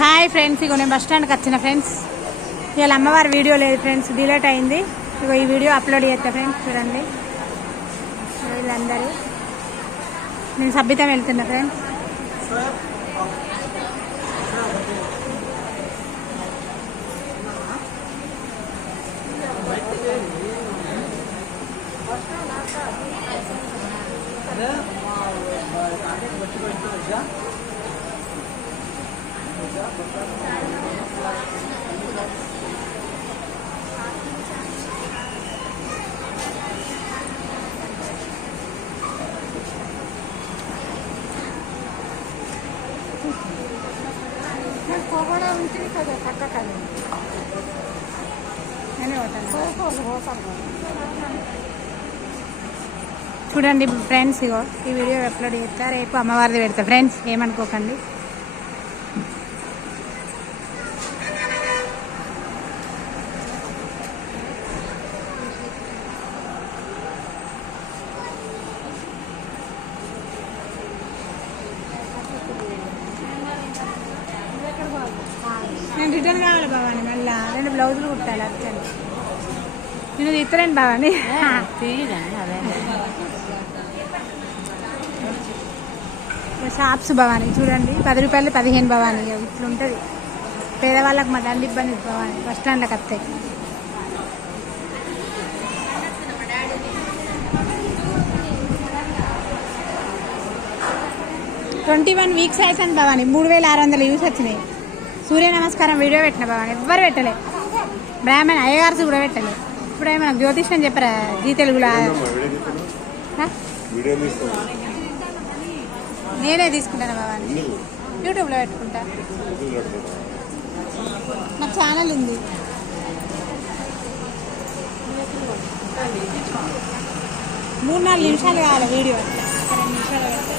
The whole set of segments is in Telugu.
హాయ్ ఫ్రెండ్స్, ఇగో నేను బస్ స్టాండ్కి వచ్చిన ఫ్రెండ్స్. ఇవాళ అమ్మవారి వీడియో లేదు ఫ్రెండ్స్, డిలేట్ అయింది. ఇగో ఈ వీడియో అప్లోడ్ చేస్తా ఫ్రెండ్స్, చూడండి. వీళ్ళందరూ నేను సభ్యతం వెళ్తున్నా ఫ్రెండ్స్. చూడండి ఫ్రెండ్స్, ఇగో ఈ వీడియో అప్లోడ్ చేస్తా, రేపు అమ్మవారిది పెడతా ఫ్రెండ్స్, ఏమనుకోకండి. నేను రిటర్న్ కావాలి బాబాని, మళ్ళీ 2 బ్లౌజులు కుట్టాలి. అర్జెంట్ నేను ఇస్తానండి బాబాని. షాప్స్ భవాని చూడండి, 10 రూపాయలు 15 భవాని, ఇట్లుంటుంది. పేదవాళ్ళకు మా దండి ఇబ్బంది భవాని, బస్ స్టాండ్లకు వస్తాయి. ట్వంటీ 1 వీక్స్ అవుతుంది భవాని, 3600 వ్యూస్ వచ్చినాయి. సూర్య నమస్కారం వీడియో పెట్టిన భవాని, ఎవ్వరు పెట్టలే. బ్రాహ్మణ అయ్యగారు కూడా పెట్టలే. ఇప్పుడే మనకు జ్యోతిష్యం చెప్పారా జీ తెలుగులో. నేనే తీసుకుంటాను భవాని, యూట్యూబ్లో పెట్టుకుంటా. నాకు ఛానల్ ఉంది. మూడు 4 నిమిషాలు కావాలి వీడియో, 2 నిమిషాలు పెడితే.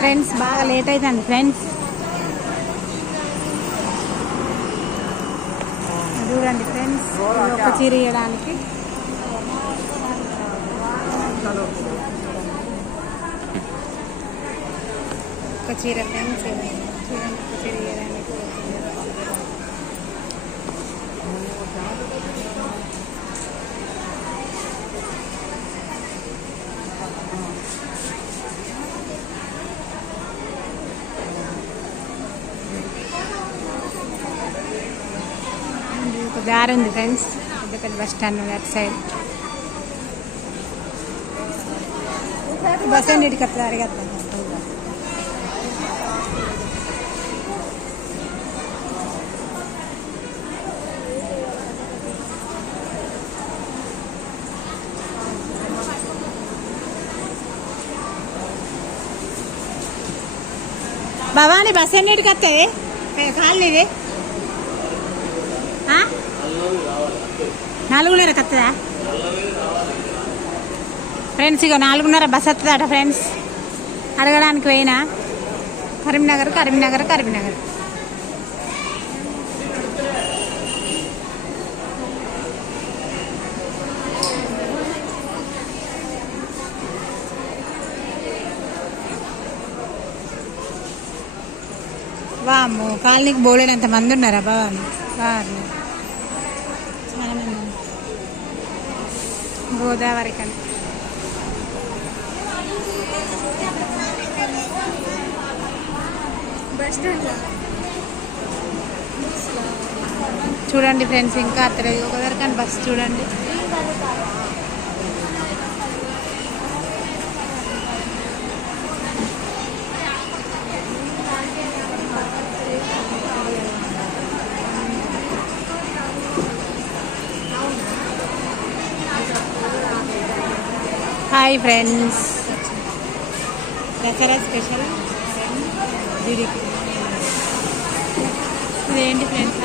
ఫ్రెండ్స్ బాగా లేట్ అవుతుంది ఫ్రెండ్స్, చూడండి ఫ్రెండ్స్. ఒక చీర ఇవ్వడానికి ఒక చీర ఫ్రెండ్స్, చూడండి ఒక చీర ఇవ్వడానికి. ఒక దారి ఉంది ఫ్రెండ్స్, పెద్ద బస్ స్టాండ్ ఉంది అటు సైడ్. బస్ అన్నిటికి అట్లా అడిగేస్తాను. భవాని బస్ ఎన్నిటికి వస్తాయి కాలనీది? 4:30 వస్తుందా ఫ్రెండ్స్? ఇక 4:30 బస్ వస్తుందట ఫ్రెండ్స్. అడగడానికి పోయినా కరీంనగర్. వాము కాలనీకి బోలేనంత మంది ఉన్నారా భవాని? చాలా మంది. గోదావరి కానీ చూడండి ఫ్రెండ్స్, ఇంకా అత్తలేదు గోదావరి కానీ బస్ చూడండి. హాయ్ ఫ్రెండ్స్, దసరా స్పెషల్ దీనికి ఇదేంటి ఫ్రెండ్స్?